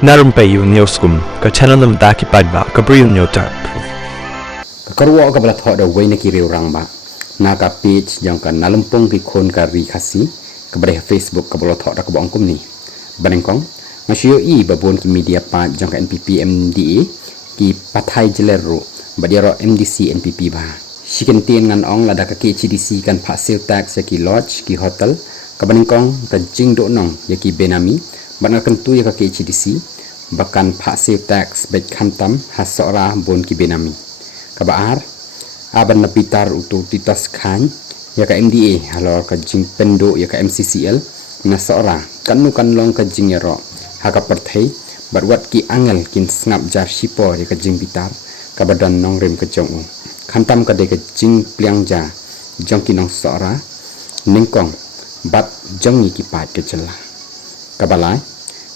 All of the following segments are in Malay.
Narum payu neoskum ka channel nam daki padba ka briu nyotar. Karwa ka bala thok da wei na ki reu rang ba na ka page yang ka nalumpong ki khon ka ri khasi ka bare Facebook ka bala thok da ka bong kum ni banengkong ngasio I babon ki media pa jang ka NPP MDA ki pathai jelero badiaro MDC NPP ba shiken tien ngan ong la da ka KCDC kan pha sale tax ya ki lodge ki hotel ka banengkong ka jing do nong ya ki benami ban akan tu ya ka KCDC bahkan pha sale tax bet khantam hasora bon ki benami kabar aban napitar utu titas khan ya ka MDA halor ka jing pendo ya ka MCCL na sora kanu kan long ka jing yaro haka perthai barwat ki angel kin snap jar sipo ya ka jing bitar ka badan nong rem ka jong khantam ka de ka jing pliang ja jong ki nong sora ningkong bat jong ki pat ka jela kabalai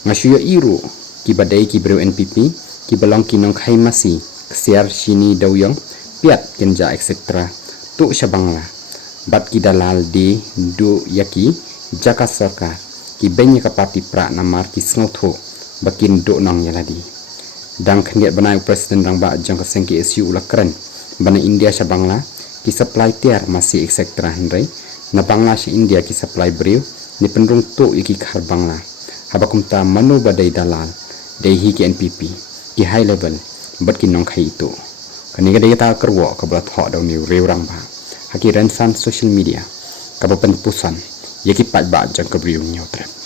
ngasyo iru ki badai ki bro NPP ki balong ki nong khai masi siar sini dawyong piat kenja etc tu syabangla bat ki dalal di du yaki jaka sarkar ki benya ka parti pra namar ki snotho bakin do nong yaladi dang khniat banai presiden rang ba jang ka sengki SU ulakran bana India syabangla ki supply tiar masih etc hendrai na bangla si India ki supply brew ni pendung tu yaki khar bangla habakumta manu badai dalal dei hi ki NPP ki high level bat ki nong khai itu kani ga data kerwo ka blat ho daw ni reurang ba haki rensan social media ka pen pusan yaki pat ba jang ka briu nyotre